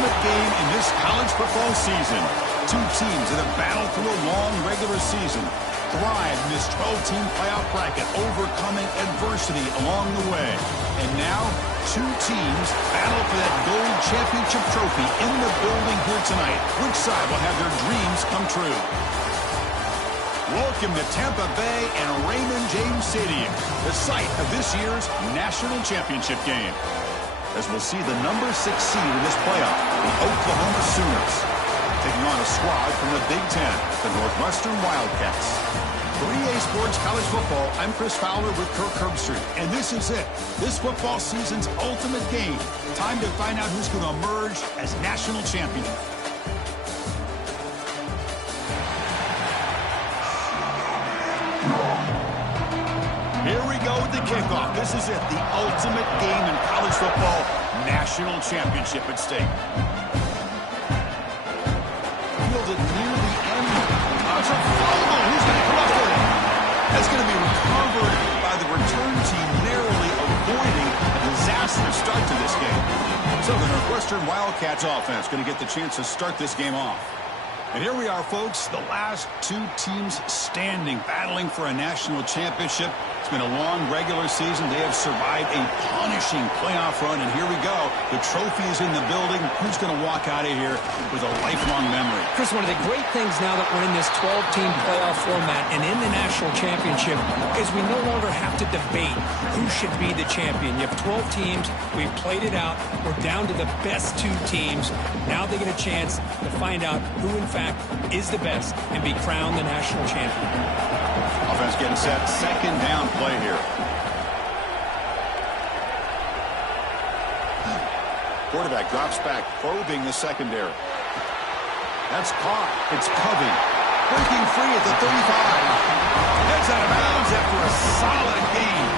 ultimate game in this college football season. Two teams that have battled through a long regular season, thrived in this 12-team playoff bracket, overcoming adversity along the way. And now, two teams battle for that gold championship trophy in the building here tonight. Which side will have their dreams come true? Welcome to Tampa Bay and Raymond James Stadium, the site of this year's national championship game. As we'll see the number 6 seed in this playoff, the Oklahoma Sooners, taking on a squad from the Big Ten, the Northwestern Wildcats. For EA Sports College Football, I'm Chris Fowler with Kirk Herbstreit, and this is it. This football season's ultimate game. Time to find out who's going to emerge as national champion. Here we go with the kickoff. This is it, the ultimate game in college football, national championship at stake. Fielded near the end. It's a fumble. Who's going to come up with it? That's going to be recovered by the return team, narrowly avoiding a disastrous start to this game. So the Northwestern Wildcats offense going to get the chance to start this game off. And here we are, folks, the last two teams standing, battling for a national championship. It's been a long regular season. They have survived a punishing playoff run, and here we go. The trophy is in the building. Who's going to walk out of here with a lifelong memory? Chris, one of the great things now that we're in this 12-team playoff format and in the national championship is we no longer have to debate who should be the champion. You have 12 teams. We've played it out. We're down to the best two teams. Now they get a chance to find out who, in fact, is the best and be crowned the national champion. Offense getting set. Second down play here. Quarterback drops back, probing the secondary. That's caught. It's Covey. Breaking free at the 35. Heads out of bounds after a solid gain.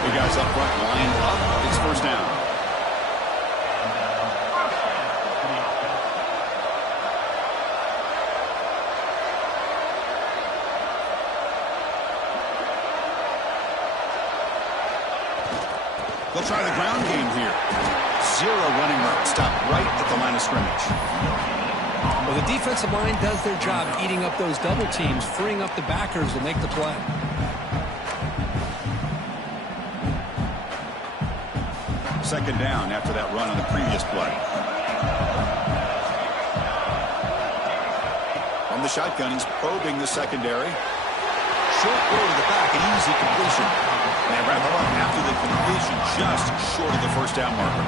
The guys up front line up. It's first down. They'll try the ground game here. Zero running route. Stop right at the line of scrimmage. Well, the defensive line does their job eating up those double teams, freeing up the backers to make the play. Second down after that run on the previous play. From the shotgun, he's probing the secondary. Short throw to the back, an easy completion. And they wrap it up after the completion, just short of the first down marker.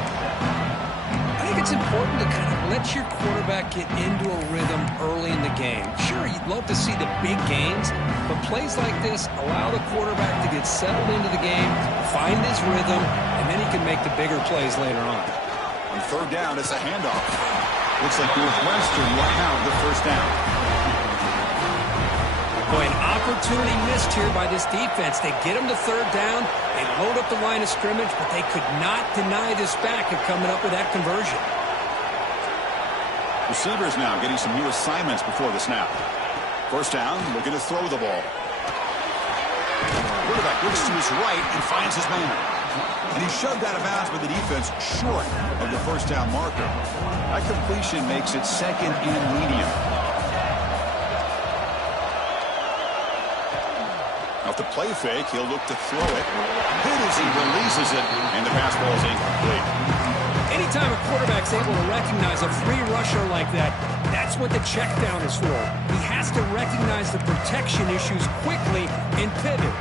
I think it's important to kind of let your quarterback get into a rhythm early in the game. Sure, you'd love to see the big gains, but plays like this allow the quarterback to get settled into the game, find his rhythm, and then he can make the bigger plays later on. On third down, it's a handoff. Looks like Northwestern will have the first down. Boy, an opportunity missed here by this defense. They get him to third down. They load up the line of scrimmage, but they could not deny this back of coming up with that conversion. Receivers now getting some new assignments before the snap. First down, looking to throw the ball. Quarterback looks to his right and finds his man. And he's shoved out of bounds by the defense short of the first down marker. That completion makes it second and medium. Off the play fake, he'll look to throw it. Hit as he releases it, and the pass ball is incomplete. Anytime a quarterback's able to recognize a free rusher like that, that's what the check down is for. He has to recognize the protection issues quickly and pivot.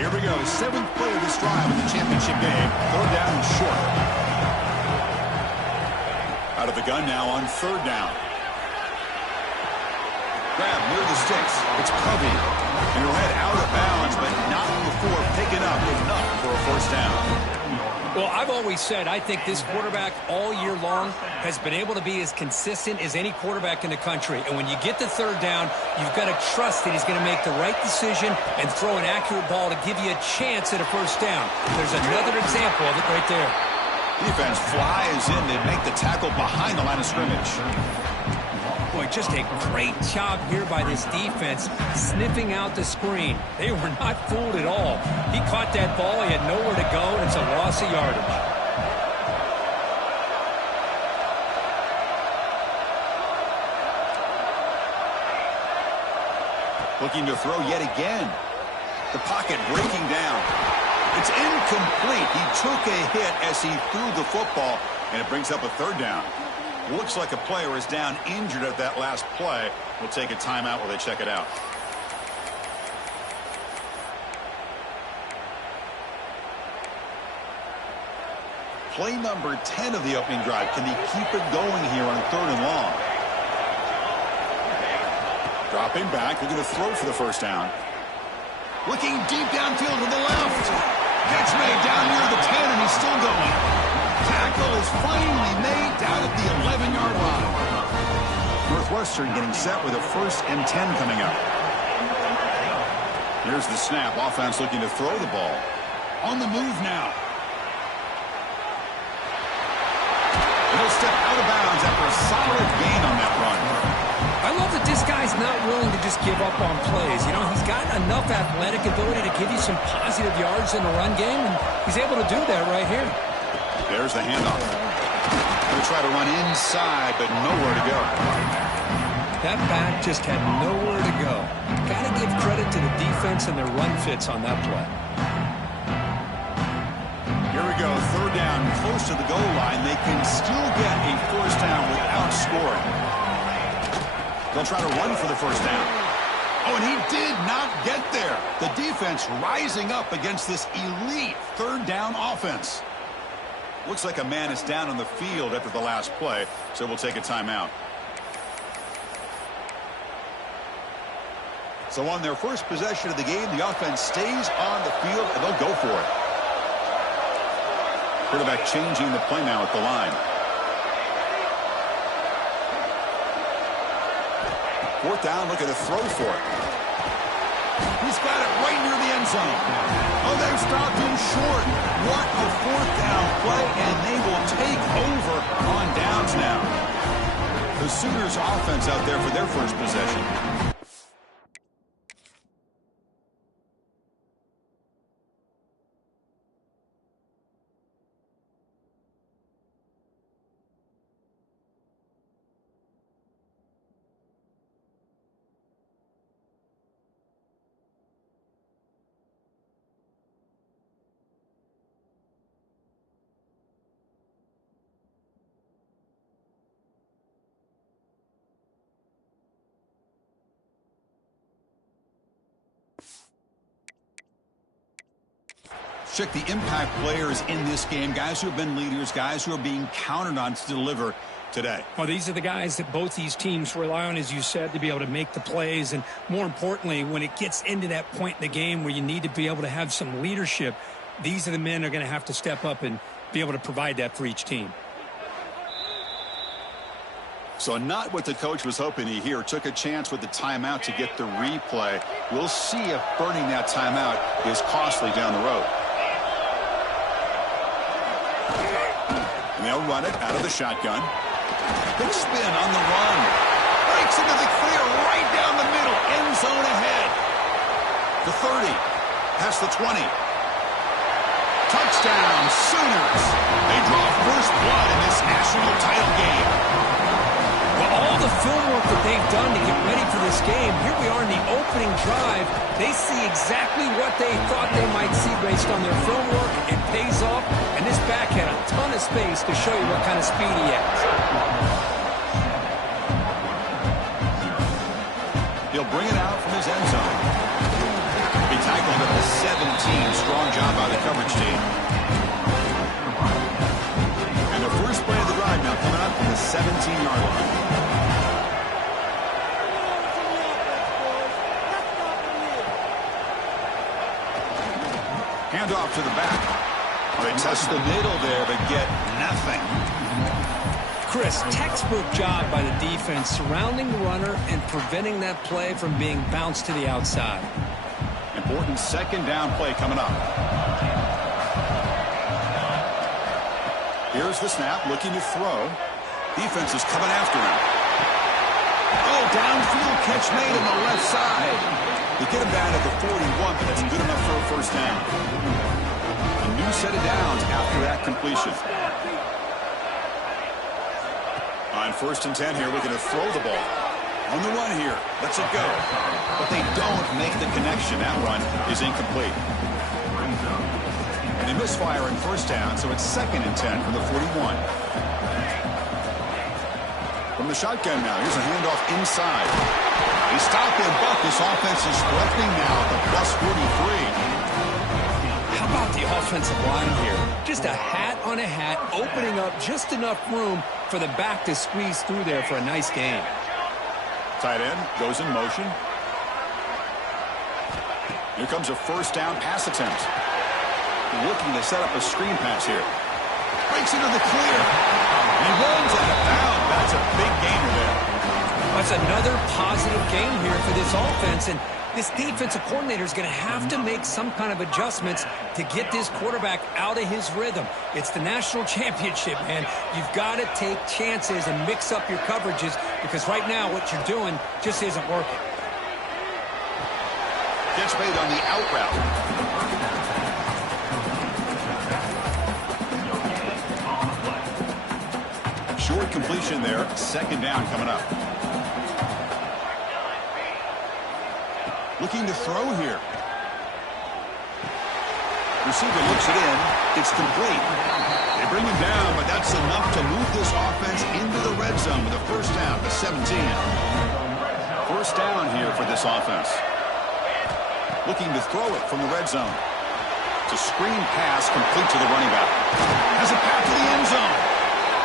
Here we go, seventh play of this drive in the championship game. Third down and short. Out of the gun now on third down. Grab near the sticks. It's Covey. And he'll head out of bounds, but not before picking up enough for a first down. Well, I've always said I think this quarterback all year long has been able to be as consistent as any quarterback in the country. And when you get to third down, you've got to trust that he's going to make the right decision and throw an accurate ball to give you a chance at a first down. There's another example of it right there. Defense flies in. They make the tackle behind the line of scrimmage. Boy, just a great job here by this defense, sniffing out the screen. They were not fooled at all. He caught that ball. He had nowhere to go, and it's a loss of yardage. Looking to throw yet again. The pocket breaking down. It's incomplete. He took a hit as he threw the football, and it brings up a third down. Looks like a player is down injured at that last play. We'll take a timeout while they check it out. Play number 10 of the opening drive. Can he keep it going here on 3rd and long? Dropping back. They're going to throw for the first down. Looking deep downfield to the left. Catch made down near the 10, and he's still going. Tackle is finally made down at the 11-yard line. Northwestern getting set with a 1st and 10 coming up. Here's the snap. Offense looking to throw the ball. On the move now. He'll step out of bounds after a solid gain on that run. I love that this guy's not willing to just give up on plays. You know, he's got enough athletic ability to give you some positive yards in the run game, and he's able to do that right here. There's the handoff. Going to try to run inside, but nowhere to go. That back just had nowhere to go. Got to give credit to the defense and their run fits on that play. Here we go, 3rd down, close to the goal line. They can still get a 1st down without scoring. They'll try to run for the 1st down. Oh, and he did not get there. The defense rising up against this elite 3rd down offense. Looks like a man is down on the field after the last play, so we'll take a timeout. So on their first possession of the game, the offense stays on the field, and they'll go for it. Quarterback changing the play now at the line. 4th down, looking to throw for it. He's got it right near the end zone. Oh, they've stopped him short. What a 4th down play, and they will take over on downs now. The Sooners offense out there for their first possession. Check the impact players in this game, guys who have been leaders, guys who are being counted on to deliver today. Well, these are the guys that both these teams rely on, as you said, to be able to make the plays. And more importantly, when it gets into that point in the game where you need to be able to have some leadership, these are the men that are going to have to step up and be able to provide that for each team. So not what the coach was hoping to hear. Took a chance with the timeout to get the replay. We'll see if burning that timeout is costly down the road. And they'll run it out of the shotgun. Big spin on the run. Breaks into the clear right down the middle. End zone ahead. The 30. Past the 20. Touchdown, Sooners. They draw first blood in this national title game. Well, all the film work that they've done to get ready for this game, here we are in the opening drive. They see exactly what they thought they might see based on their film work. It pays off, and this back had a ton of space to show you what kind of speed he has. He'll bring it out from his end zone. He tackled at the 17. Strong job by the coverage team. And the first play of the drive now coming up from the 17-yard line. Handoff to the back. They test the middle there, but get nothing. Chris, textbook job by the defense surrounding the runner and preventing that play from being bounced to the outside. Important second down play coming up. Here's the snap, looking to throw. Defense is coming after him. Oh, downfield catch made on the left side. They get him down at the 41, but that's good enough for a first down. A new set of downs after that completion. On 1st and 10 here, looking to throw the ball. On the run here. Lets it go. But they don't make the connection. That run is incomplete. And they misfire in first down, so it's 2nd and 10 from the 41. From the shotgun now, here's a handoff inside. They stop him, but this offense is threatening now at the plus 43. How about the offensive line here? Just a hat on a hat, opening up just enough room for the back to squeeze through there for a nice gain. Tight end goes in motion. Here comes a first down pass attempt. Looking to set up a screen pass here. Breaks into the clear. He runs out of bounds. That's a big gainer there. That's another positive gain here for this offense, and this defensive coordinator is going to have to make some kind of adjustments to get this quarterback out of his rhythm. It's the national championship, man. You've got to take chances and mix up your coverages because right now what you're doing just isn't working. Gets made on the out route. Short completion there. 2nd down coming up. Looking to throw here. Receiver looks it in. It's complete. They bring him down, but that's enough to move this offense into the red zone with a first down to 17. First down here for this offense. Looking to throw it from the red zone. It's a screen pass complete to the running back. Has a path to the end zone.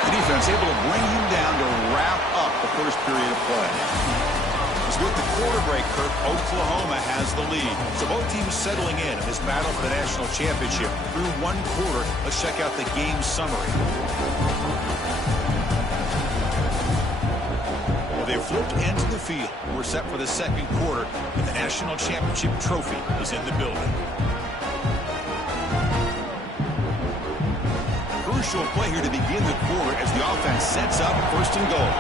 The defense able to bring him down to wrap up the first period of play. With the quarter break, Kirk, Oklahoma has the lead. So both teams settling in this battle for the national championship. Through one quarter, let's check out the game summary. Well, they've flipped into the field. We're set for the second quarter, and the national championship trophy is in the building. Crucial play here to begin the quarter as the offense sets up 1st and goal.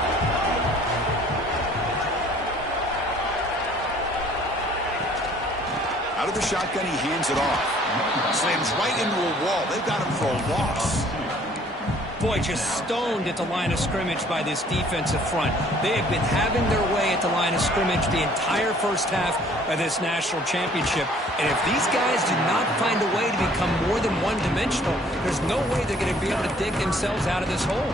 Out of the shotgun, he hands it off. Slams right into a wall. They've got him for a loss. Boy, just stoned at the line of scrimmage by this defensive front. They have been having their way at the line of scrimmage the entire first half of this national championship. And if these guys do not find a way to become more than one-dimensional, there's no way they're going to be able to dig themselves out of this hole.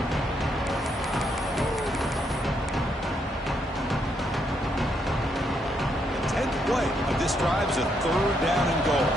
Play of this drive is a 3rd down and goal.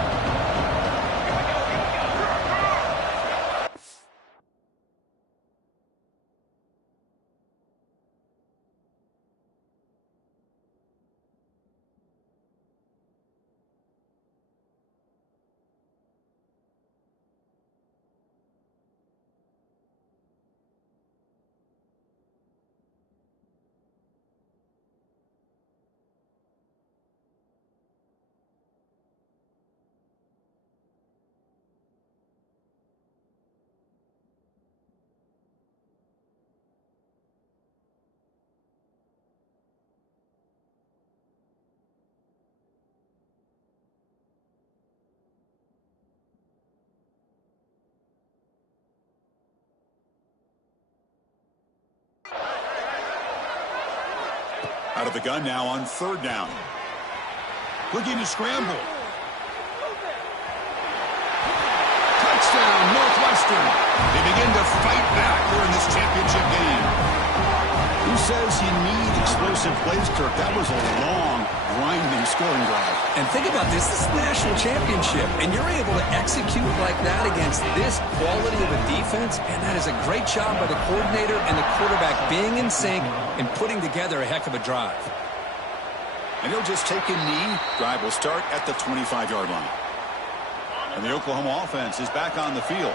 Out of the gun now on 3rd down. Looking to scramble. Touchdown, Northwestern. They begin to fight back here in this championship game. Who says you need explosive plays, Kirk? That was a long, grinding scoring drive. And think about this. This is the national championship, and you're able to execute like that against this quality of a defense, and that is a great job by the coordinator and the quarterback being in sync and putting together a heck of a drive. And he'll just take a knee. Drive will start at the 25-yard line. And the Oklahoma offense is back on the field.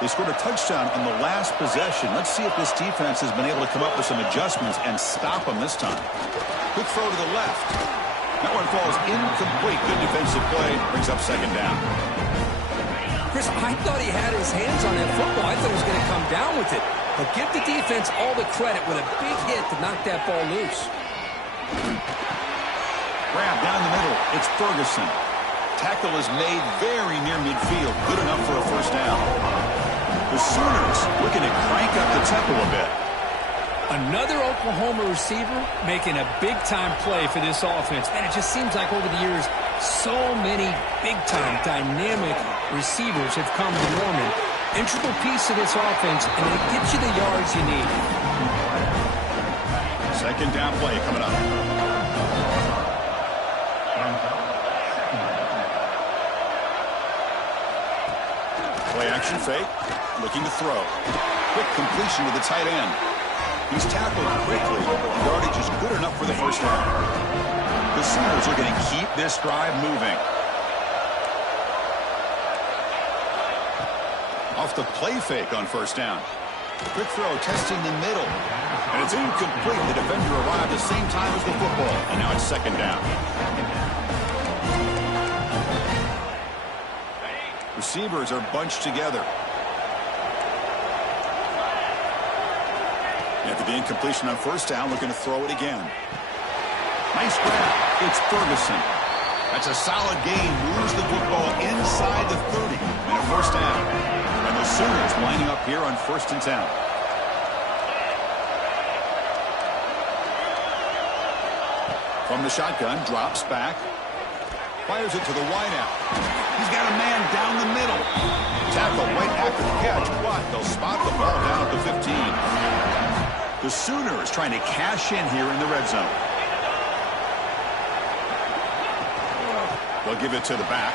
They scored a touchdown on the last possession. Let's see if this defense has been able to come up with some adjustments and stop them this time. Quick throw to the left. That one falls incomplete. Good defensive play. Brings up 2nd down. Chris, I thought he had his hands on that football. I thought he was going to come down with it. But give the defense all the credit with a big hit to knock that ball loose. Grab down the middle. It's Ferguson. Tackle is made very near midfield. Good enough for a first down. The Sooners looking to crank up the tempo a bit. Another Oklahoma receiver making a big-time play for this offense. Man, it just seems like over the years, so many big-time, dynamic receivers have come to Norman. Integral piece of this offense, and it gets you the yards you need. Second down play coming up. Play action fake. Looking to throw. Quick completion to the tight end. He's tackled quickly. Yardage is good enough for the first down. The Sooners are going to keep this drive moving. Off the play fake on first down. Quick throw testing the middle. And it's incomplete. The defender arrived at the same time as the football. And now it's second down. Receivers are bunched together. After the incompletion on first down, looking to throw it again. Nice grab. It's Ferguson. That's a solid gain. Moves the football inside the 30 and a first down. And the Sooners lining up here on 1st and 10. From the shotgun, drops back. Fires it to the wideout. He's got a man down the middle. Tackle right after the catch, but they'll spot the ball down at the 15. The Sooners trying to cash in here in the red zone. They'll give it to the back.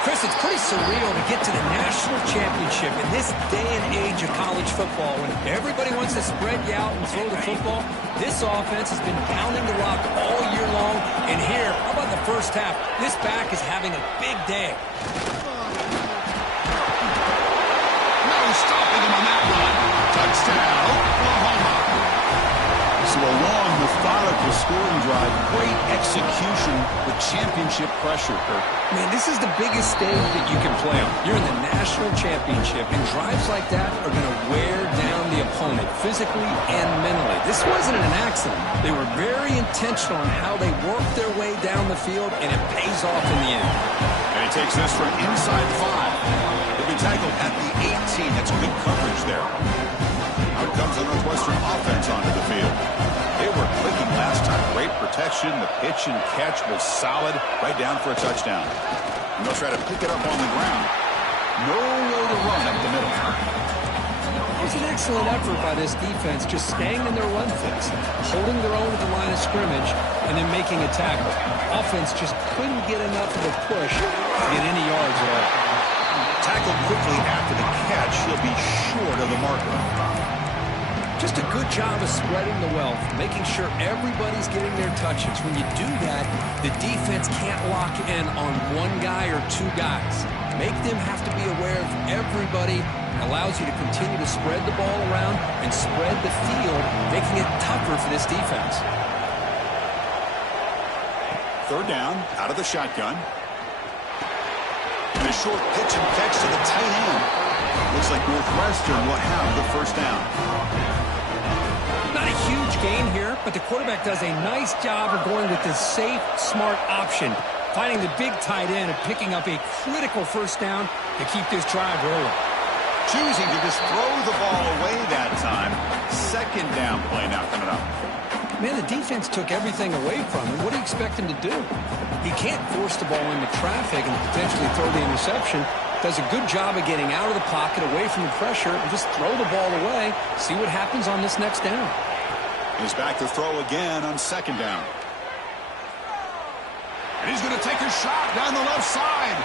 Chris, it's pretty surreal to get to the national championship in this day and age of college football when everybody wants to spread you out and throw the football. This offense has been pounding the rock all year long. And here, how about the first half? This back is having a big day. No stopping him on that one. Touchdown, Oklahoma. So a long, methodical scoring drive. Great execution with championship pressure, Kirk. Man, this is the biggest stage that you can play on. You're in the national championship, and drives like that are going to wear down the opponent physically and mentally. This wasn't an accident. They were very intentional on how they worked their way down the field, and it pays off in the end. And he takes this from inside 5. He'll be tackled at the 18. That's good coverage there. Out comes the Northwestern offense onto the field. They were clicking last time. Great protection. The pitch and catch was solid. Right down for a touchdown. And they'll try to pick it up on the ground. No way to run up the middle. It was an excellent effort by this defense, just staying in their run fix, holding their own at the line of scrimmage, and then making a tackle. Offense just couldn't get enough of a push to get any yards at all. Tackled quickly after the catch. He'll be short of the marker. Just a good job of spreading the wealth, making sure everybody's getting their touches. When you do that, the defense can't lock in on one guy or two guys. Make them have to be aware of everybody. It allows you to continue to spread the ball around and spread the field, making it tougher for this defense. Third down, out of the shotgun. And a short pitch and catch to the tight end. Looks like Northwestern will have the first down. Not a huge gain here, but the quarterback does a nice job of going with the safe, smart option, finding the big tight end and picking up a critical first down to keep this drive rolling. Choosing to just throw the ball away that time. Second down play now coming up. Man, the defense took everything away from him. What do you expect him to do? He can't force the ball into traffic and potentially throw the interception. Does a good job of getting out of the pocket, away from the pressure, and just throw the ball away. See what happens on this next down. He's back to throw again on second down. And he's going to take a shot down the left side.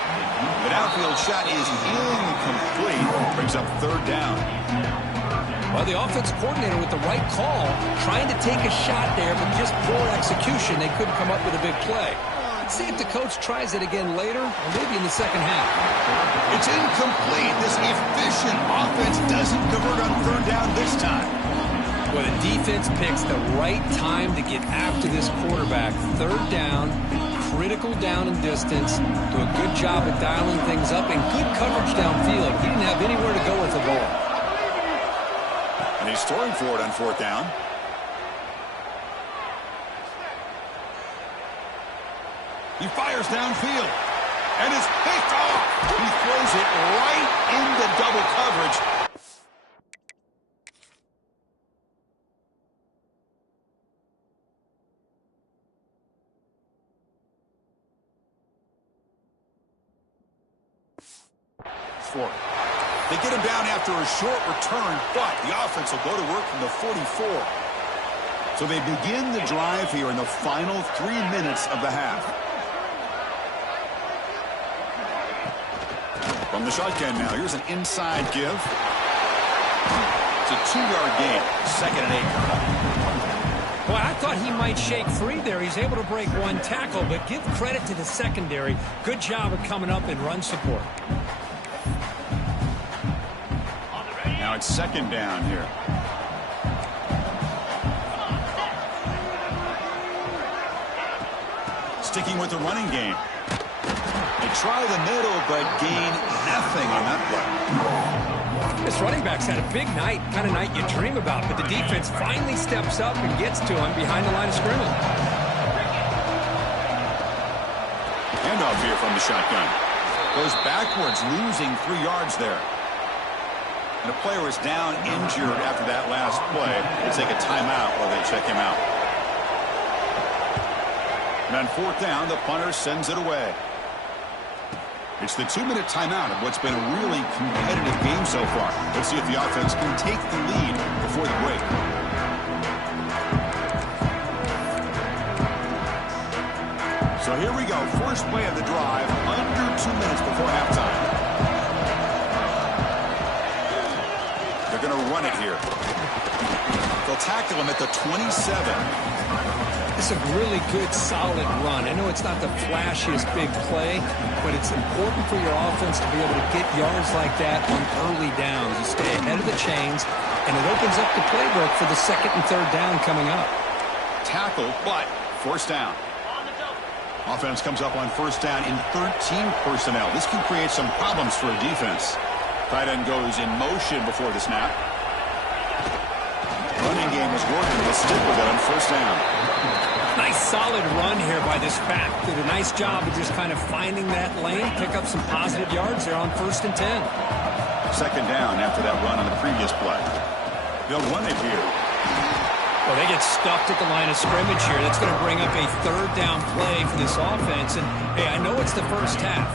The downfield shot is incomplete. Brings up third down. Well, the offensive coordinator with the right call, trying to take a shot there, but just poor execution. They couldn't come up with a big play. Let's see if the coach tries it again later, or maybe in the second half. It's incomplete. This efficient offense doesn't convert on third down this time. Well, the defense picks the right time to get after this quarterback. Third down, critical down and distance. Do a good job of dialing things up and good coverage downfield. He didn't have anywhere to go with the ball. And he's throwing for it on fourth down. He fires downfield, and it's picked off. He throws it right into double coverage. for it. They get him down after a short return, but the offense will go to work from the 44. So they begin the drive here in the final 3 minutes of the half. From the shotgun now, here's an inside give. It's a 2-yard gain, 2nd and 8. Well, I thought he might shake free there. He's able to break one tackle, but give credit to the secondary. Good job of coming up in run support. Now it's 2nd down here. Sticking with the running game. They try the middle, but gain nothing on that play. This running back's had a big night, kind of night you dream about, but the defense finally steps up and gets to him behind the line of scrimmage. Handoff here from the shotgun. Goes backwards, losing 3 yards there. And a player is down injured after that last play. They take a timeout while they check him out. And on 4th down, the punter sends it away. It's the 2-minute timeout of what's been a really competitive game so far. Let's see if the offense can take the lead before the break. So here we go. First play of the drive, under 2 minutes before halftime. They're going to run it here. They'll tackle him at the 27. It's a really good, solid run. I know it's not the flashiest big play, but it's important for your offense to be able to get yards like that on early downs. You stay ahead of the chains, and it opens up the playbook for the 2nd and 3rd down coming up. Tackle, but 1st down. Offense comes up on 1st down in 13 personnel. This can create some problems for a defense. Tight end goes in motion before the snap. Running game is working. They'll stick with it on 1st down. Nice solid run here by this back. Did a nice job of just kind of finding that lane, pick up some positive yards there on 1st and 10. 2nd down after that run on the previous play. They'll run it here. Well, they get stuffed at the line of scrimmage here. That's going to bring up a 3rd down play for this offense. And, hey, I know it's the first half,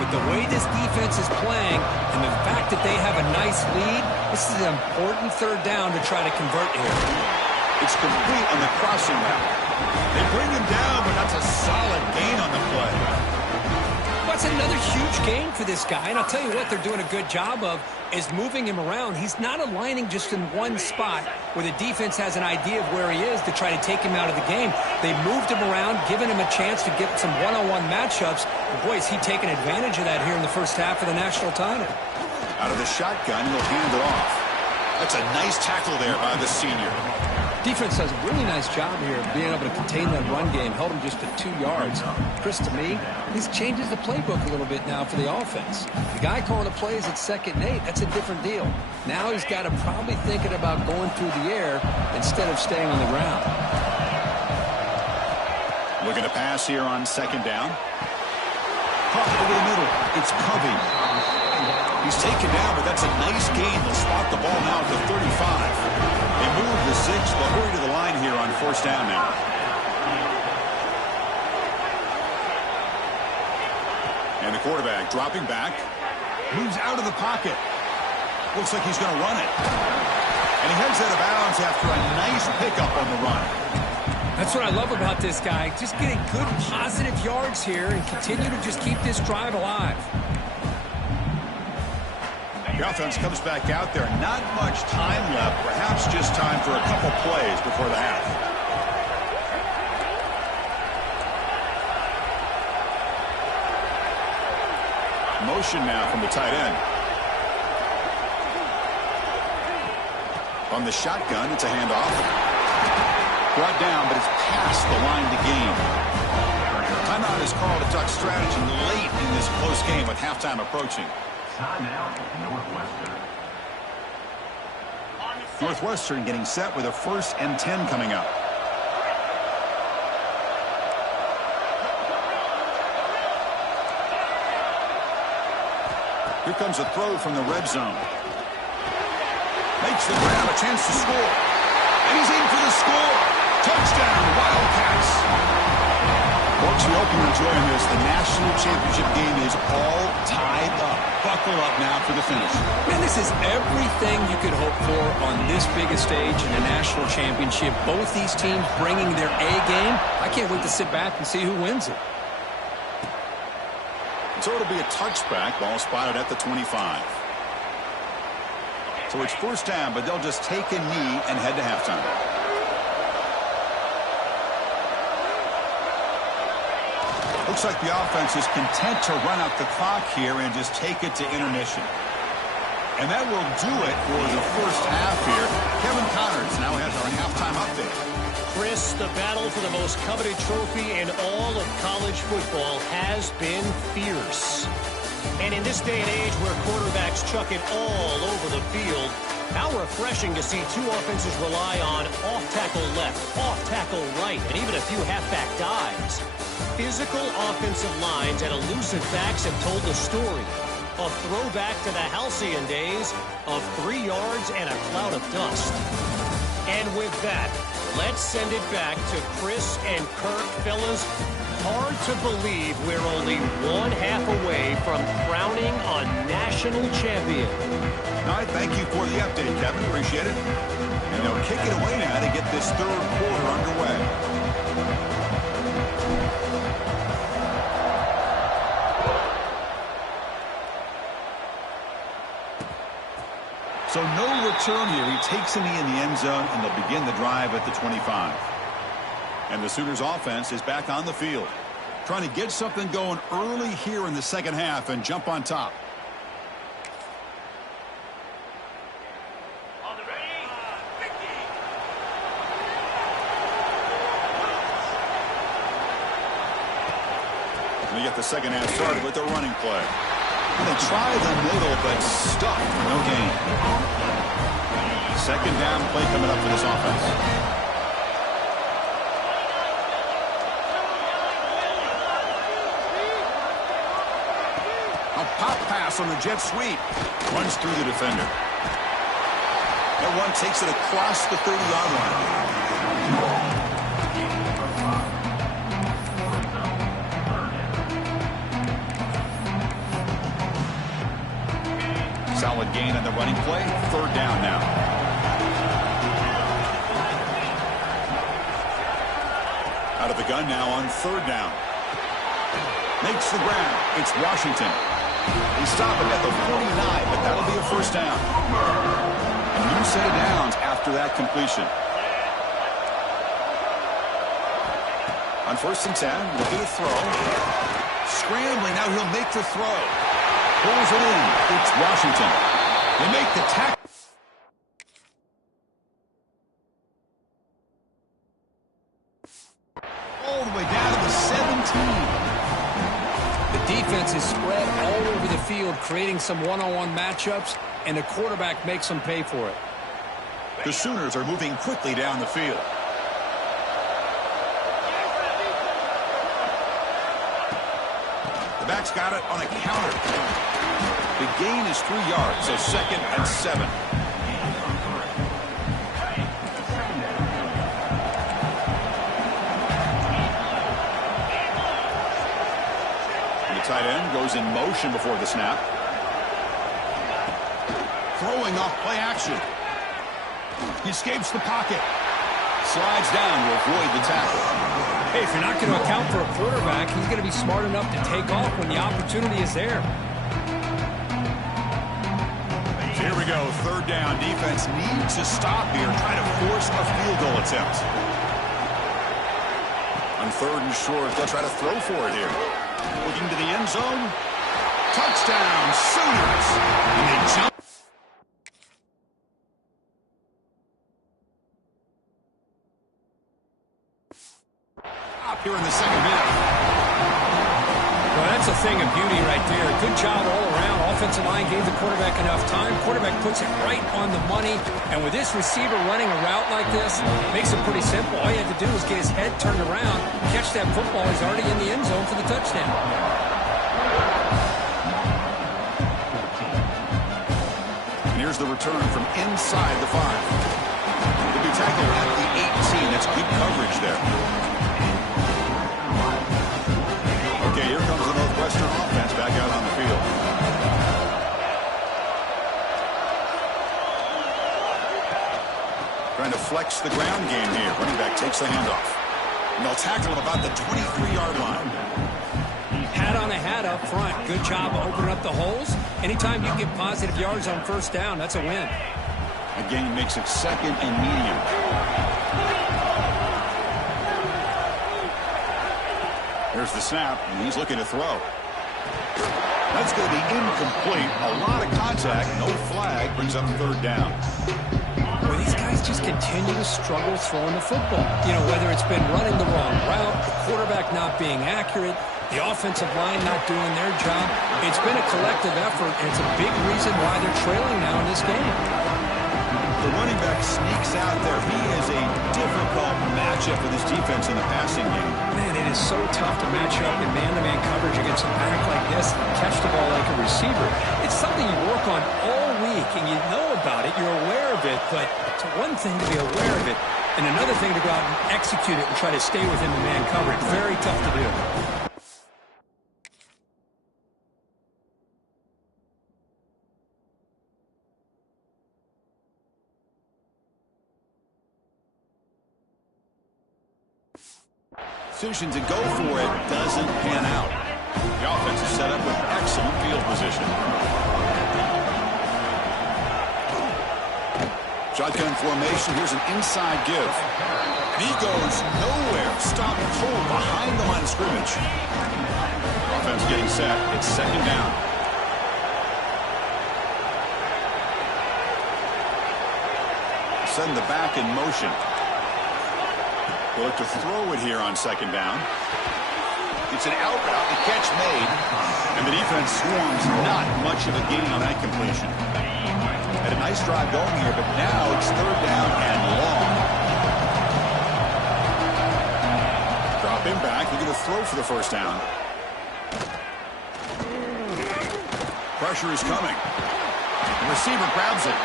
but the way this defense is playing and the fact that they have a nice lead, this is an important 3rd down to try to convert here. It's complete on the crossing route. They bring him down, but that's a solid gain on the play. That's another huge gain for this guy, and I'll tell you what they're doing a good job of is moving him around. He's not aligning just in one spot where the defense has an idea of where he is to try to take him out of the game. They moved him around, giving him a chance to get some one-on-one matchups. And boy, is he taking advantage of that here in the first half of the national title. Out of the shotgun, he'll hand it off. That's a nice tackle there by the senior. Defense does a really nice job here of being able to contain that run game, held him just at 2 yards. Chris, to me, this changes the playbook a little bit now for the offense. The guy calling the plays at 2nd and 8, that's a different deal. Now he's got to probably thinking about going through the air instead of staying on the ground. Looking to pass here on 2nd down. Pop over the middle. It's Covey. He's taken down, but that's a nice gain. They'll spot the ball now at the 35. They move the 6. They'll hurry to the line here on 1st down now. And the quarterback dropping back. Moves out of the pocket. Looks like he's going to run it. And he heads out of bounds after a nice pickup on the run. That's what I love about this guy. Just getting good, positive yards here and continue to just keep this drive alive. The offense comes back out there. Not much time left. Perhaps just time for a couple plays before the half. Motion now from the tight end. On the shotgun, it's a handoff. Brought down, but it's past the line to gain. Timeout is called to talk strategy late in this close game with halftime approaching. Northwestern getting set with a 1st and 10 coming up. Here comes a throw from the red zone. Makes the grab, a chance to score. And he's in for the score. Touchdown, Wildcats. Well, Coach, we hope you're enjoying this. The national championship game is all tied up. Buckle up now for the finish. Man, this is everything you could hope for on this biggest stage in a national championship. Both these teams bringing their A game. I can't wait to sit back and see who wins it. So it'll be a touchback. Ball spotted at the 25. So it's first down, but they'll just take a knee and head to halftime. Looks like the offense is content to run out the clock here and just take it to intermission. And that will do it for the first half here. Kevin Connors now has our halftime update. Chris, the battle for the most coveted trophy in all of college football has been fierce. And in this day and age where quarterbacks chuck it all over the field, how refreshing to see two offenses rely on off-tackle left, off-tackle right, and even a few halfback dives. Physical offensive lines and elusive backs have told the story. A throwback to the halcyon days of 3 yards and a cloud of dust. And with that, let's send it back to Chris and Kirk. Fellas, hard to believe we're only one half away from crowning a national champion. All right, thank you for the update, Kevin. Appreciate it. And they'll kick it away now to get this third quarter underway. So no return here. He takes a knee in the end zone, and they'll begin the drive at the 25. And the Sooners offense is back on the field, trying to get something going early here in the second half and jump on top. They get the second half started with the running play. And they try the middle, but stuck for no gain. Second down play coming up for this offense. A pop pass on the jet sweep. Runs through the defender. That one takes it across the 30-yard line. Solid gain on the running play. Third down now. Out of the gun now on third down. Makes the grab. It's Washington. They stop it at the 49, but that'll be a first down. A new set of downs after that completion. On first and 10, look at the throw. Scrambling, now he'll make the throw. Pulls it in. It's Washington. They make the tackle. All the way down to the 17. The defense is spread all over the field, creating some one-on-one matchups, and the quarterback makes them pay for it. The Sooners are moving quickly down the field. The back's got it on a counter. The gain is 3 yards, so second and 7. And the tight end goes in motion before the snap. Throwing off play action. He escapes the pocket. Slides down to avoid the tackle. Hey, if you're not going to account for a quarterback, he's going to be smart enough to take off when the opportunity is there. Here we go, third down. Defense needs to stop here, trying to force a field goal attempt. On third and short, they'll try to throw for it here. Looking to the end zone. Touchdown, Sooners. And they jump. Up here in the second half. Well, that's a thing of beauty right there. Good job all around. Offensive line gave the quarterback enough time. Quarterback puts it right on the money. And with this receiver running a route like this, makes it pretty simple. All you have to do is get his head turned around, catch that football. He's already in the end zone for the touchdown. And here's the return from inside the 5. He'll be tackled at the 18. That's good coverage there. affects the ground game here. Running back takes the handoff. And they'll tackle him about the 23-yard line. Hat on a hat up front. Good job of opening up the holes. Anytime you get positive yards on first down, that's a win. Again, makes it second and medium. There's the snap, and he's looking to throw. That's going to be incomplete. A lot of contact, no flag, brings up third down. Well, these guys just continue to struggle throwing the football. You know, whether it's been running the wrong route, the quarterback not being accurate, the offensive line not doing their job. It's been a collective effort, and it's a big reason why they're trailing now in this game. The running back sneaks out there. He is a difficult matchup for this defense in the passing game. Man, it is so tough to match up in man-to-man coverage against a back like this and catch the ball like a receiver. It's something you work on all week, and you know about it. You're aware of it, but it's one thing to be aware of it, and another thing to go out and execute it and try to stay within the man coverage. Very tough to do. Decision to go for it doesn't pan out. The offense is set up with excellent field position. Shotgun formation. Here's an inside give. And he goes nowhere. Stop cold behind the line of scrimmage. Offense getting set. It's second down. Send the back in motion. We'll look to throw it here on second down. It's an out route. The catch made. And the defense swarms not much of a gain on that completion. Had a nice drive going here, but now it's third down and long. Drop him back. They're going to throw for the first down. Pressure is coming. The receiver grabs it.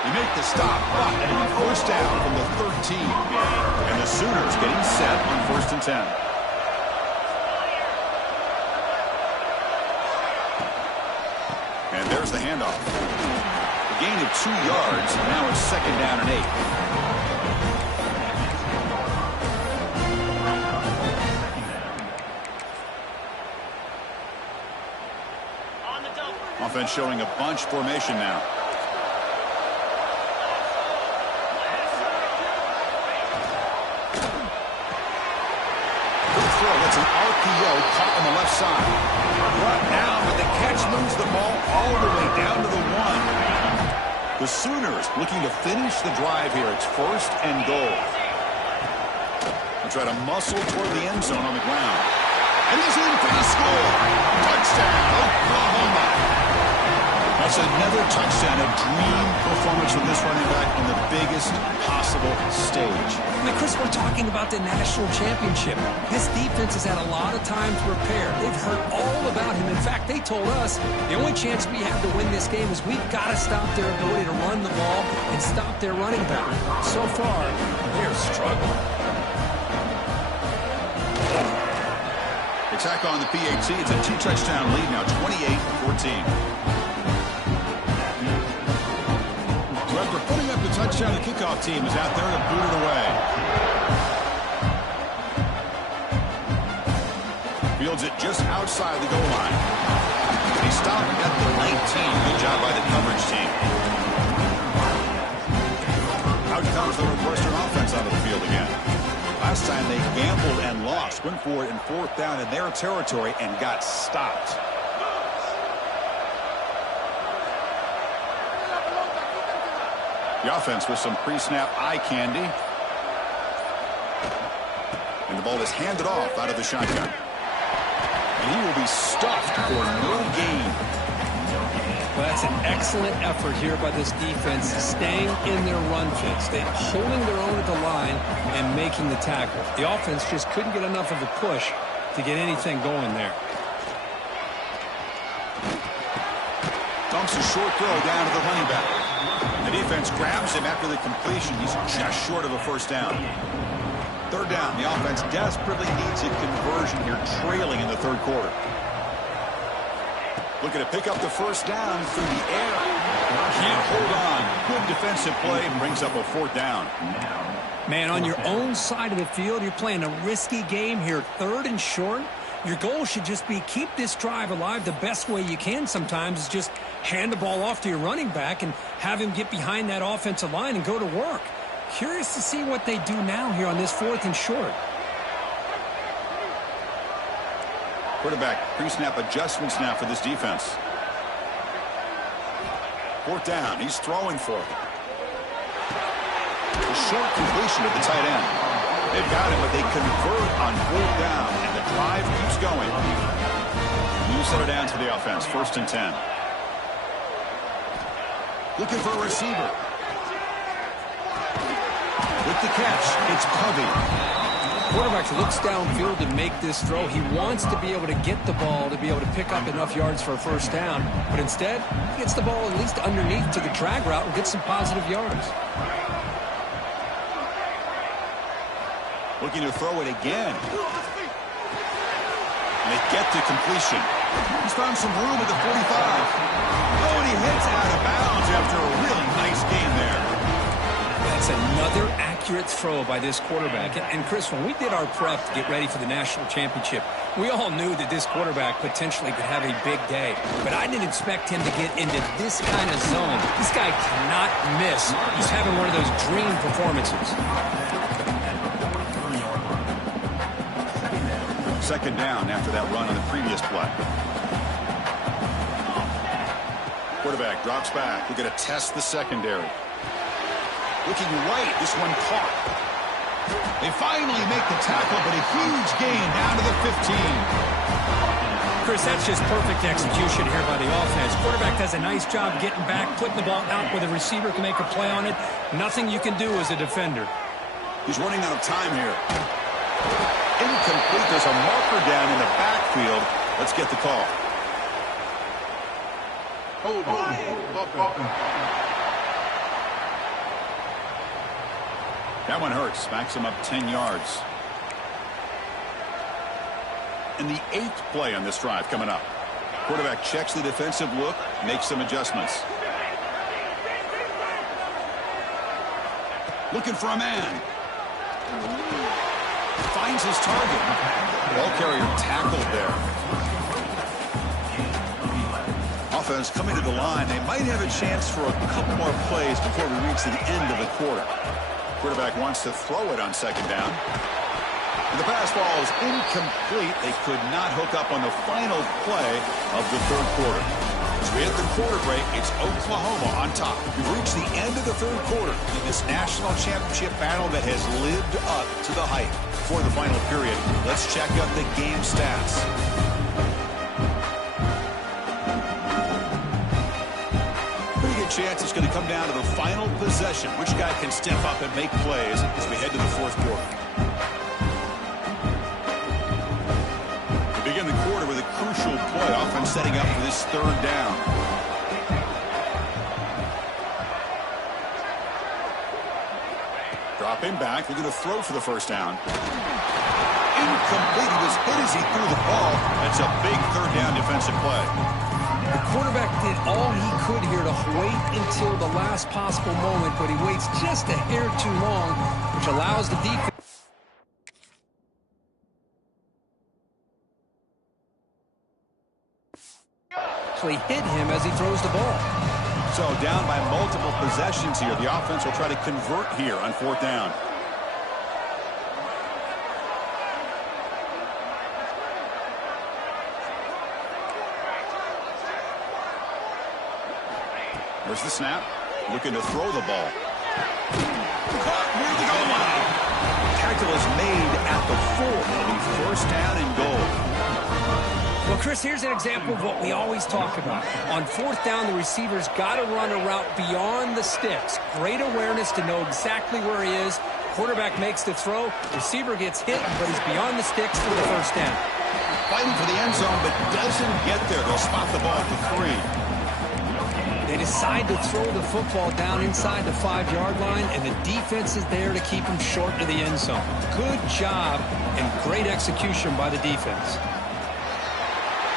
You make the stop, but first down from the 13. And the Sooners getting set on 1st and 10. And there's the handoff. A gain of 2 yards. Now it's second down and 8. Offense showing a bunch formation now. It's an RPO caught on the left side. Brought down, but the catch moves the ball all the way down to the 1. The Sooners looking to finish the drive here. It's 1st and goal. They'll try to muscle toward the end zone on the ground. And he's in for the score. Touchdown, Oklahoma. That's another touchdown, a dream performance from this running back in the biggest possible stage. Now, Chris, we're talking about the national championship. This defense has had a lot of time to prepare. They've heard all about him. In fact, they told us the only chance we have to win this game is we've got to stop their ability to run the ball and stop their running back. So far, they're struggling. Attack on the PAT. It's a 2-touchdown lead now, 28-14. After putting up the touchdown, the kickoff team is out there to boot it away. Fields it just outside the goal line. He stopped at the 19. Good job by the coverage team. Out comes the Northwestern offense out of the field again. Last time they gambled and lost. Went for it in 4th down in their territory and got stopped. The offense with some pre-snap eye candy. And the ball is handed off out of the shotgun. And he will be stuffed for no gain. Well, that's an excellent effort here by this defense, staying in their run fits. They're holding their own at the line and making the tackle. The offense just couldn't get enough of a push to get anything going there. Dumps a short throw down to the running back. The defense grabs him after the completion. He's just short of a first down. Third down. The offense desperately needs a conversion here, trailing in the third quarter. Looking to pick up the first down through the air. Can't hold on. Good defensive play. Brings up a 4th down. Man, on your own side of the field, you're playing a risky game here. 3rd and short. Your goal should just be keep this drive alive. The best way you can sometimes is just hand the ball off to your running back and have him get behind that offensive line and go to work. Curious to see what they do now here on this 4th and short. Quarterback pre-snap adjustments now for this defense. 4th down. He's throwing for it. A short completion of the tight end. They've got him, but they convert on 4th down, and the drive keeps going. New set it down to the offense. 1st and 10. Looking for a receiver. With the catch, it's Covey. Quarterback looks downfield to make this throw. He wants to be able to get the ball to be able to pick up enough yards for a 1st down, but instead, he gets the ball at least underneath to the drag route and gets some positive yards. Looking to throw it again. And they get to completion. He's found some room at the 45. Oh, and he hits out of bounds after a really nice game there. That's another accurate throw by this quarterback. And Chris, when we did our prep to get ready for the national championship, we all knew that this quarterback potentially could have a big day. But I didn't expect him to get into this kind of zone. This guy cannot miss. He's having one of those dream performances. 2nd down after that run on the previous play. Quarterback drops back. We're going to test the secondary. Looking right, this one caught. They finally make the tackle, but a huge gain down to the 15. Chris, that's just perfect execution here by the offense. Quarterback does a nice job getting back, putting the ball out where the receiver can make a play on it. Nothing you can do as a defender. He's running out of time here. Incomplete. There's a marker down in the backfield. Let's get the call. That one hurts. Backs him up 10 yards. And the 8th play on this drive coming up. Quarterback checks the defensive look, makes some adjustments. Looking for a man. Finds his target. Ball carrier tackled there. Offense coming to the line. They might have a chance for a couple more plays before we reach the end of the quarter. Quarterback wants to throw it on 2nd down. And the pass ball is incomplete. They could not hook up on the final play of the 3rd quarter. As we hit the quarter break, it's Oklahoma on top. We've reached the end of the 3rd quarter in this national championship battle that has lived up to the hype. For the final period, let's check out the game stats. Pretty good chance it's going to come down to the final possession. Which guy can step up and make plays as we head to the 4th quarter. We begin the quarter with a crucial play. Offense setting up for this 3rd down. Dropping back, looking to throw for the 1st down. Incomplete. He was hit as he threw the ball. That's a big 3rd down defensive play. The quarterback did all he could here to wait until the last possible moment, but he waits just a hair too long, which allows the defense. Actually hit him as he throws the ball. So down by multiple possessions here. The offense will try to convert here on 4th down. There's the snap. Looking to throw the ball. Caught near the goal line. Tackle is made at the 4. It'll be 1st down and goal. Well, Chris, here's an example of what we always talk about. On 4th down, the receiver's got to run a route beyond the sticks. Great awareness to know exactly where he is. Quarterback makes the throw. Receiver gets hit, but he's beyond the sticks for the 1st down. Fighting for the end zone, but doesn't get there. They'll spot the ball for 3. They decide to throw the football down inside the 5-yard line, and the defense is there to keep him short of the end zone. Good job and great execution by the defense.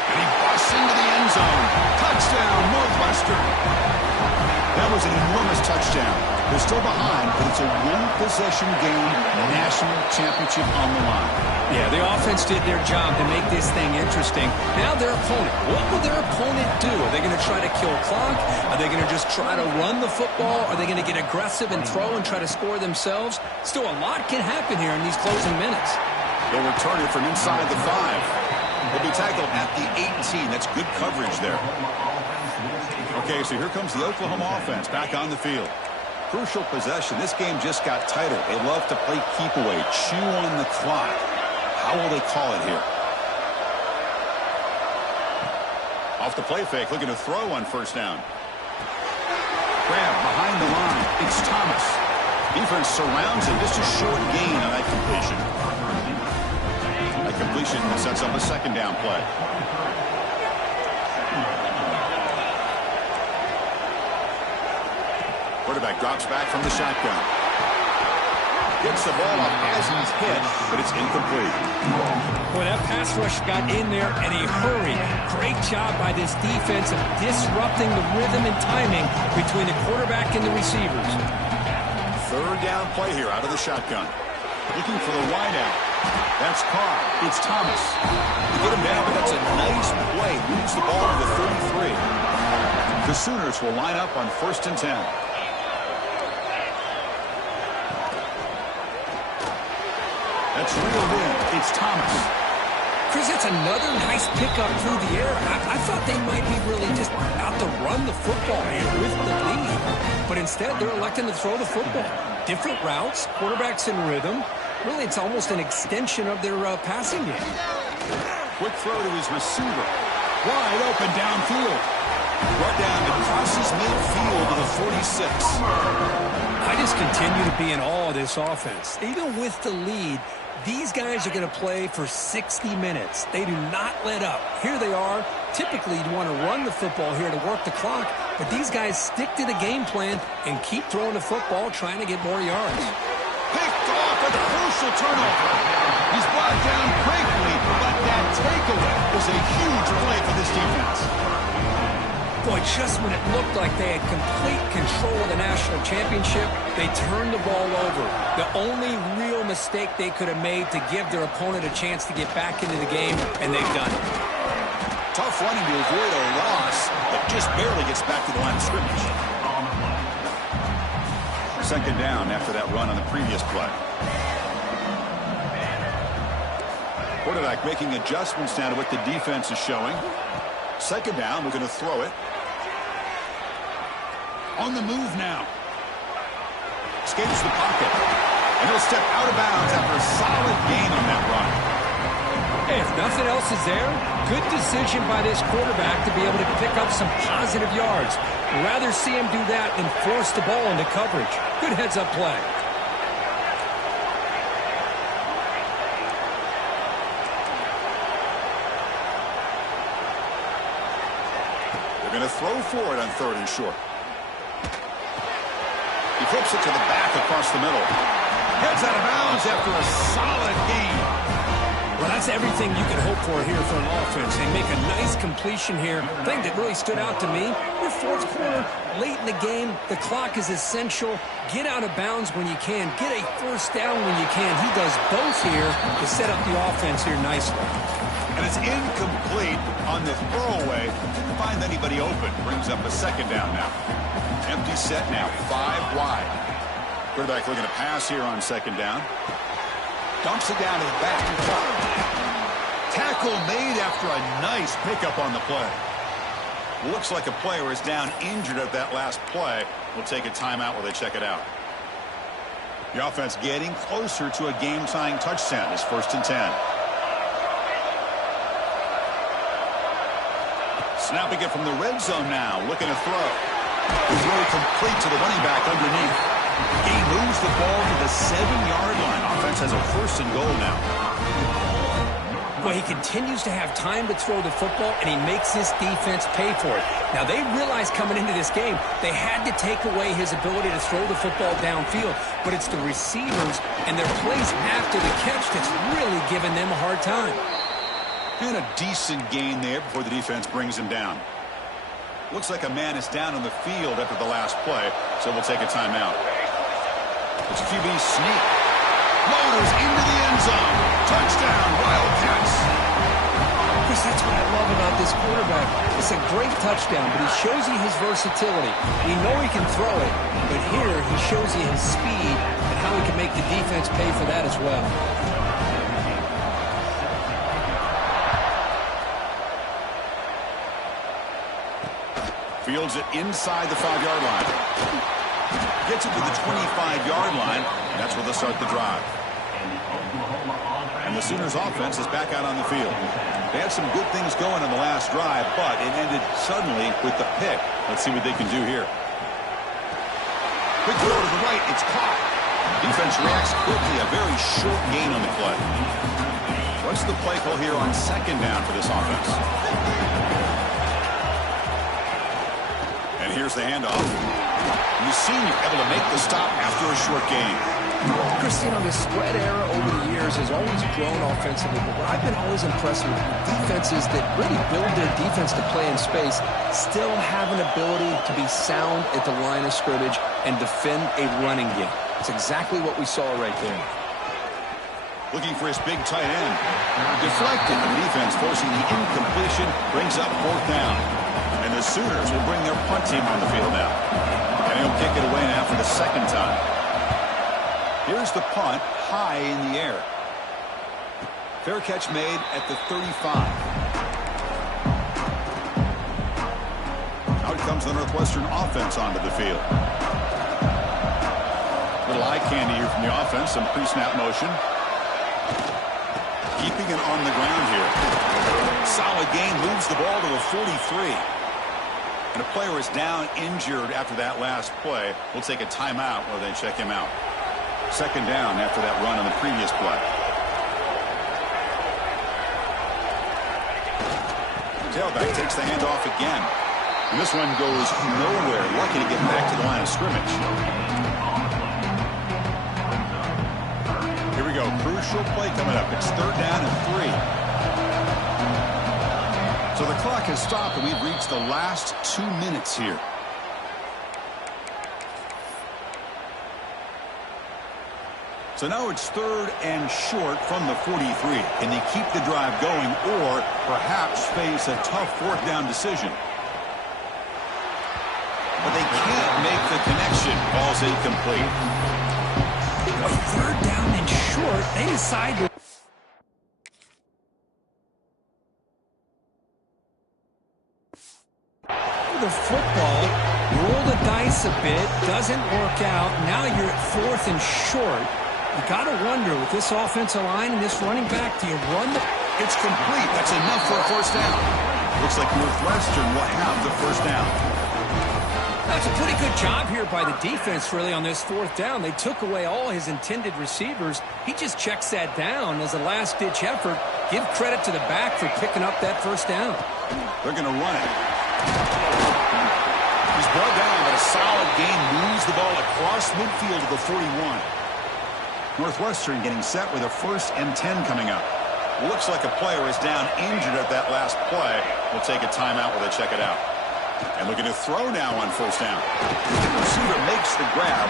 And he busts into the end end zone. Touchdown, Northwestern. That was an enormous touchdown. They're still behind, but it's a one-possession game, national championship on the line. Yeah, the offense did their job to make this thing interesting. Now their opponent. What will their opponent do? Are they going to try to kill clock? Are they going to just try to run the football? Are they going to get aggressive and throw and try to score themselves? Still, a lot can happen here in these closing minutes. They'll return it from inside the 5. They'll be tackled at the 18. That's good coverage there. Okay, so here comes the Oklahoma offense back on the field. Crucial possession. This game just got tighter. They love to play keep away, chew on the clock. How will they call it here? Off the play fake, looking to throw on first down. Grab behind the line. It's Thomas. Defense surrounds him. Just a short gain on that completion. That completion sets up a second down play. Quarterback drops back from the shotgun. Gets the ball up as he's hit, but it's incomplete. Boy, that pass rush got in there in a hurry. Great job by this defense of disrupting the rhythm and timing between the quarterback and the receivers. Third down play here out of the shotgun. Looking for the wideout. That's Carr. It's Thomas. You get him down, but that's a nice play. Moves the ball to the 33. The Sooners will line up on 1st and 10. That's reeled in. It's Thomas. Chris, that's another nice pickup through the air. I thought they might be really just out to run the football here with the lead. But instead, they're electing to throw the football. Different routes, quarterbacks in rhythm. Really, it's almost an extension of their passing game. Quick throw to his receiver. Wide open downfield. Brought down crosses midfield to the 46. I just continue to be in awe of this offense. Even with the lead, these guys are going to play for 60 minutes. They do not let up. Here they are. Typically, you'd want to run the football here to work the clock, but these guys stick to the game plan and keep throwing the football, trying to get more yards. Picked off a crucial turnover. He's brought down quickly, but that takeaway was a huge play for this defense. Boy, just when it looked like they had complete control of the national championship, they turned the ball over. The only real mistake they could have made to give their opponent a chance to get back into the game, and they've done it. Tough running to avoid a loss, but just barely gets back to the line of scrimmage. Second down after that run on the previous play. Quarterback making adjustments now to what the defense is showing. Second down, we're going to throw it. On the move now. Escapes the pocket. And he'll step out of bounds after a solid gain on that run. Hey, if nothing else is there, good decision by this quarterback to be able to pick up some positive yards. Rather see him do that than force the ball into coverage. Good heads-up play. They're going to throw for it on 3rd and short. He flips it to the back across the middle. Heads out of bounds after a solid gain. Well, that's everything you could hope for here for an offense. They make a nice completion here. The thing that really stood out to me, your 4th quarter, late in the game, the clock is essential. Get out of bounds when you can. Get a first down when you can. He does both here to set up the offense here nicely. And it's incomplete on the throwaway. Find anybody open. Brings up a second down now. Empty set now, 5 wide. Quarterback looking to pass here on second down. Dumps it down to the back. Tackle made after a nice pickup on the play. Looks like a player is down injured at that last play. We'll take a timeout while they check it out. The offense getting closer to a game-tying touchdown. It's 1st and 10. Snapping it from the red zone now. Looking to throw. The throw complete to the running back underneath. He moves the ball to the 7-yard line. Offense has a 1st and goal now. Well, he continues to have time to throw the football, and he makes this defense pay for it. Now, they realized coming into this game they had to take away his ability to throw the football downfield, but it's the receivers and their plays after the catch that's really giving them a hard time. And a decent gain there before the defense brings him down. Looks like a man is down on the field after the last play, so we'll take a timeout. It's a QB sneak. Motors into the end zone. Touchdown, Wildcats. Chris, that's what I love about this quarterback. It's a great touchdown, but he shows you his versatility. We know he can throw it, but here he shows you his speed and how he can make the defense pay for that as well. Fields it inside the 5-yard line. Gets it to the 25-yard line. That's where they'll start the drive. And the Sooners offense is back out on the field. They had some good things going on the last drive, but it ended suddenly with the pick. Let's see what they can do here. Quick throw to the right. It's caught. Defense reacts quickly. A very short gain on the play. What's the play call here on second down for this offense? And here's the handoff. The senior able to make the stop after a short gain. Christine, the spread era over the years has always grown offensively, but what I've been always impressed with defenses that really build their defense to play in space still have an ability to be sound at the line of scrimmage and defend a running game. It's exactly what we saw right there. Looking for his big tight end. Deflected. The defense forcing the incompletion, brings up fourth down. And the Sooners will bring their punt team on the field now. And he'll kick it away now for the second time. Here's the punt, high in the air. Fair catch made at the 35. Out comes the Northwestern offense onto the field. Little eye candy here from the offense, some pre-snap motion. Keeping it on the ground here. Solid gain, moves the ball to the 43. And a player is down injured after that last play. We'll take a timeout while they check him out. Second down after that run on the previous play. Tailback takes the handoff again. And this one goes nowhere. Lucky to get back to the line of scrimmage. Here we go. Crucial play coming up. It's third down and 3. So the clock has stopped and we've reached the last 2 minutes here. So now it's third and short from the 43. Can they keep the drive going or perhaps face a tough fourth down decision? But they can't make the connection. Ball's incomplete. Boy, third down and short. They decide to... The football, roll the dice a bit, doesn't work out. Now you're at fourth and short. You got to wonder, with this offensive line and this running back, do you run the... It's complete. That's enough for a first down. Looks like Northwestern will have the first down. That's a pretty good job here by the defense, really, on this fourth down. They took away all his intended receivers. He just checks that down as a last-ditch effort. Give credit to the back for picking up that first down. They're going to run it. He's brought down, but a solid gain moves the ball across midfield to the 41. Northwestern getting set with a first and 10 coming up. Looks like a player is down injured at that last play. We'll take a timeout while they check it out. And looking to throw now on first down. The receiver makes the grab.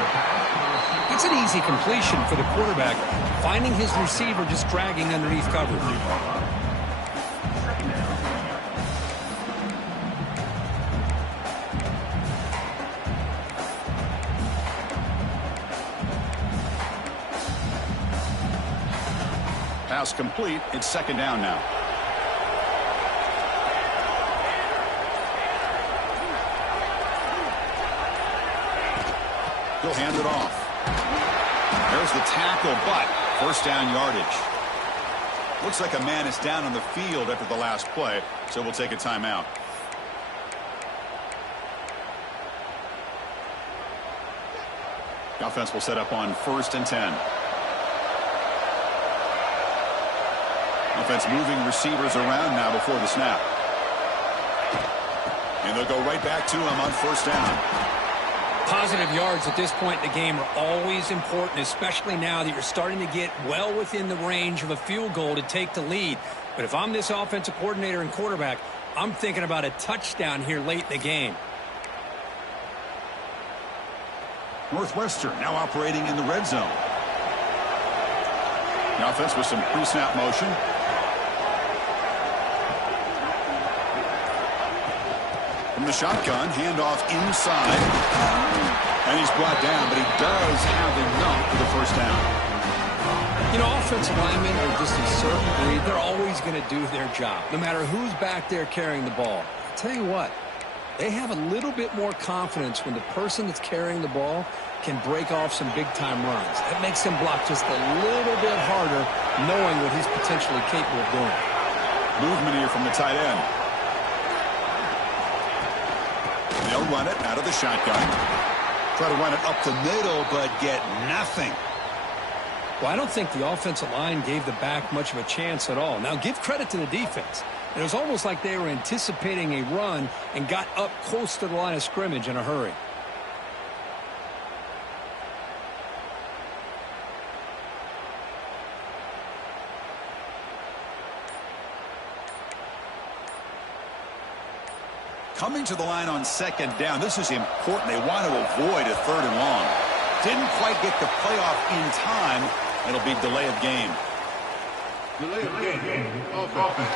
It's an easy completion for the quarterback, finding his receiver just dragging underneath coverage. Pass complete. It's second down now. He'll hand it off. There's the tackle, but first down yardage. Looks like a man is down on the field after the last play, so we'll take a timeout. The offense will set up on first and 10. Offense moving receivers around now before the snap. And they'll go right back to him on first down. Positive yards at this point in the game are always important, especially now that you're starting to get well within the range of a field goal to take the lead. But if I'm this offensive coordinator and quarterback, I'm thinking about a touchdown here late in the game. Northwestern now operating in the red zone. The offense with some pre-snap motion. From the shotgun, handoff inside. And he's brought down, but he does have enough for the first down. You know, offensive linemen are just a certain breed. They're always going to do their job, no matter who's back there carrying the ball. I'll tell you what, they have a little bit more confidence when the person that's carrying the ball can break off some big-time runs. That makes him block just a little bit harder, knowing what he's potentially capable of doing. Movement here from the tight end. They'll run it out of the shotgun. Try to run it up the middle, but get nothing. Well, I don't think the offensive line gave the back much of a chance at all. Now, give credit to the defense. It was almost like they were anticipating a run and got up close to the line of scrimmage in a hurry. Coming to the line on second down. This is important. They want to avoid a third and long. Didn't quite get the playoff in time. It'll be delay of game. Delay of game. Offense.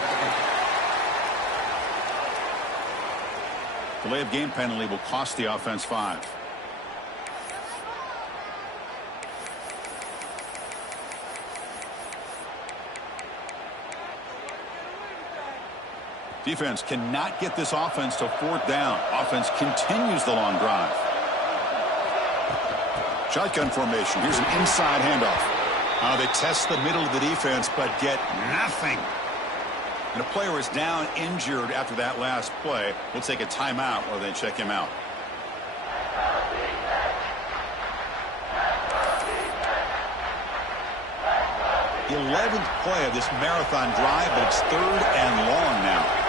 Delay of game penalty will cost the offense 5. Defense cannot get this offense to fourth down. Offense continues the long drive. Shotgun formation. Here's an inside handoff. They test the middle of the defense, but get nothing. And a player is down injured after that last play. We'll take a timeout or they check him out. The 11th play of this marathon drive, but it's third and long now.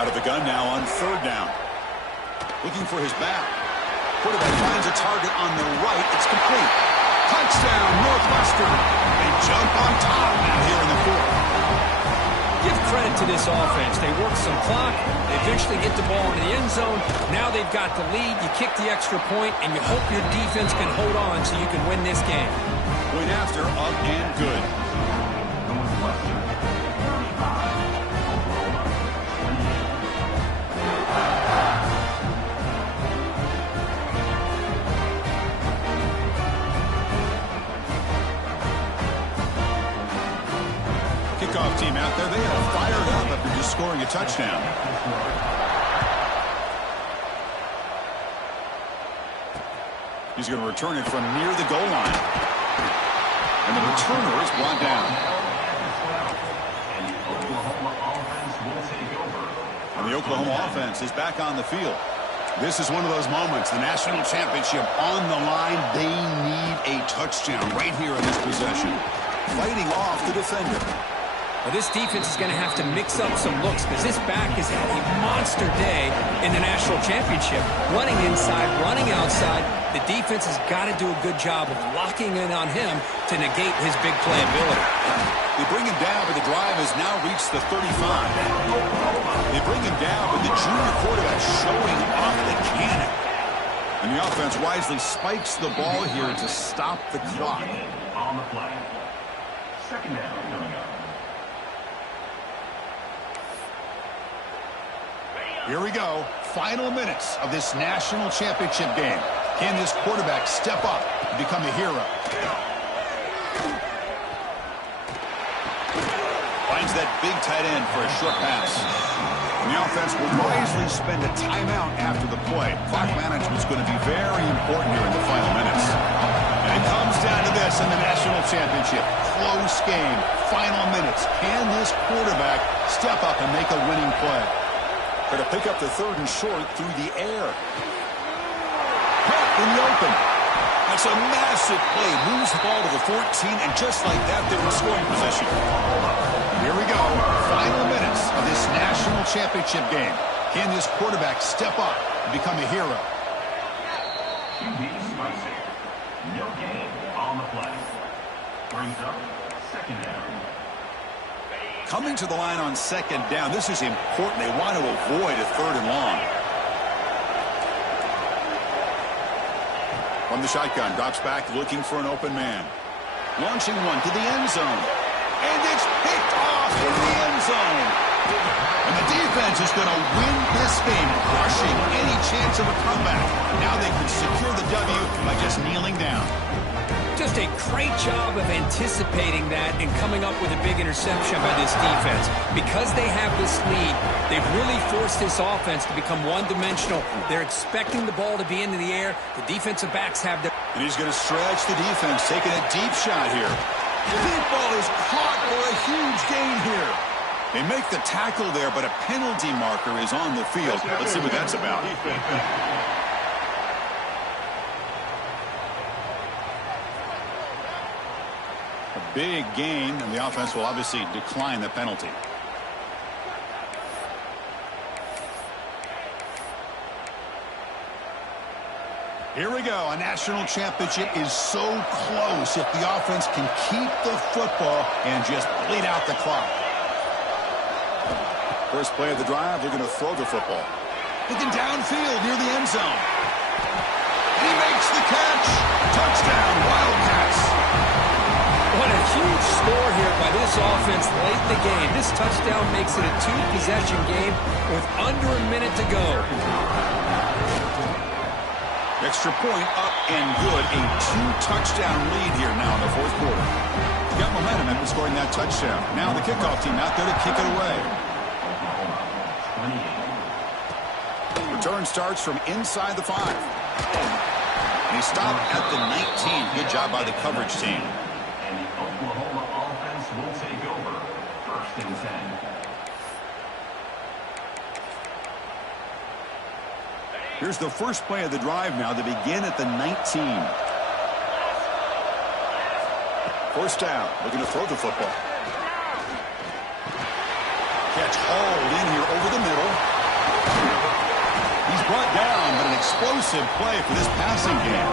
Out of the gun now on third down. Looking for his back. Quarterback finds a target on the right. It's complete. Touchdown, Northwestern. They jump on top now here in the fourth. Give credit to this offense. They work some clock. They eventually get the ball into the end zone. Now they've got the lead. You kick the extra point, and you hope your defense can hold on so you can win this game. Point after, up and good. Kickoff team out there. They are fired up after just scoring a touchdown. He's going to return it from near the goal line. And the returner is brought down. And the Oklahoma offense is back on the field. This is one of those moments. The national championship on the line. They need a touchdown right here in this possession. Fighting off the defender. Well, this defense is going to have to mix up some looks because this back has had a monster day in the national championship. Running inside, running outside. The defense has got to do a good job of locking in on him to negate his big play ability. They bring him down, but the drive has now reached the 35. They bring him down, but the junior quarterback showing off the cannon. And the offense wisely spikes the ball here to stop the clock. On the play. Second down coming up. Here we go. Final minutes of this national championship game. Can this quarterback step up and become a hero? Finds that big tight end for a short pass. And the offense will wisely spend a timeout after the play. Clock management's going to be very important here in the final minutes. And it comes down to this in the national championship. Close game. Final minutes. Can this quarterback step up and make a winning play? Going to pick up the third and short through the air. Hit in the open. That's a massive play. Moves the ball to the 14, and just like that, they're in scoring position. Here we go. Final minutes of this national championship game. Can this quarterback step up and become a hero? QB Spicer. No gain on the play. Brings up second down. Coming to the line on second down, this is important. They want to avoid a third and long. From the shotgun, drops back looking for an open man. Launching one to the end zone. And it's picked off in the end zone. And the defense is going to win this game, crushing any chance of a comeback. Now they can secure the W by just kneeling down. Just a great job of anticipating that and coming up with a big interception by this defense. Because they have this lead, they've really forced this offense to become one-dimensional. They're expecting the ball to be into the air. The defensive backs have their... And he's going to stretch the defense, taking a deep shot here. The deep ball is caught for a huge gain here. They make the tackle there, but a penalty marker is on the field. Let's see what that's about. A big gain, and the offense will obviously decline the penalty. Here we go. A national championship is so close if the offense can keep the football and just bleed out the clock. First play of the drive, they're going to throw the football. Looking downfield near the end zone. And he makes the catch. Touchdown, Wildcats. What a huge score here by this offense late in the game. This touchdown makes it a two-possession game with under a minute to go. Extra point up and good. A two-touchdown lead here now in the fourth quarter. Got momentum after scoring that touchdown. Now the kickoff team out there to kick it away. Return starts from inside the 5. And he stopped at the 19. Good job by the coverage team. And the Oklahoma offense will take over. First and 10. Here's the first play of the drive now to begin at the 19. First down, looking to throw the football. Catch hauled in here over the middle. He's brought down, but an explosive play for this passing game.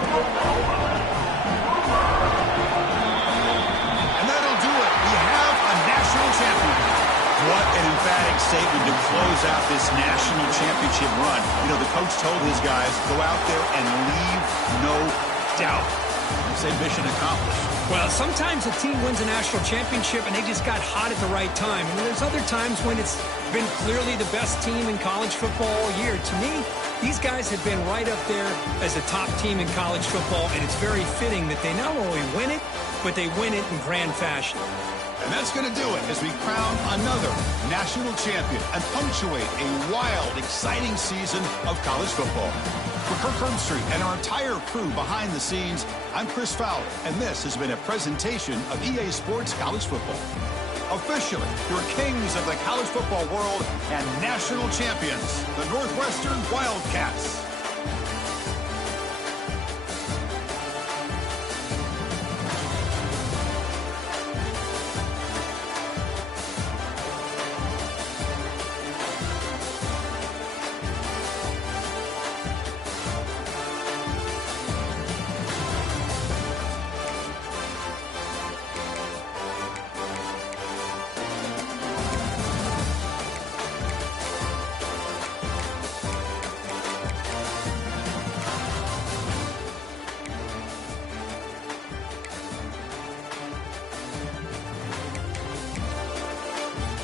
And that'll do it. We have a national champion. What an emphatic statement to close out this national championship run. You know, the coach told his guys, go out there and leave no doubt. Say mission accomplished. Well, sometimes a team wins a national championship and they just got hot at the right time. And there's other times when it's been clearly the best team in college football all year. To me, these guys have been right up there as the top team in college football, and it's very fitting that they not only win it, but they win it in grand fashion. And that's going to do it as we crown another national champion and punctuate a wild, exciting season of college football. For Kirk Herbstreit and our entire crew behind the scenes, I'm Chris Fowler, and this has been a presentation of EA Sports College Football. Officially, your kings of the college football world and national champions, the Northwestern Wildcats.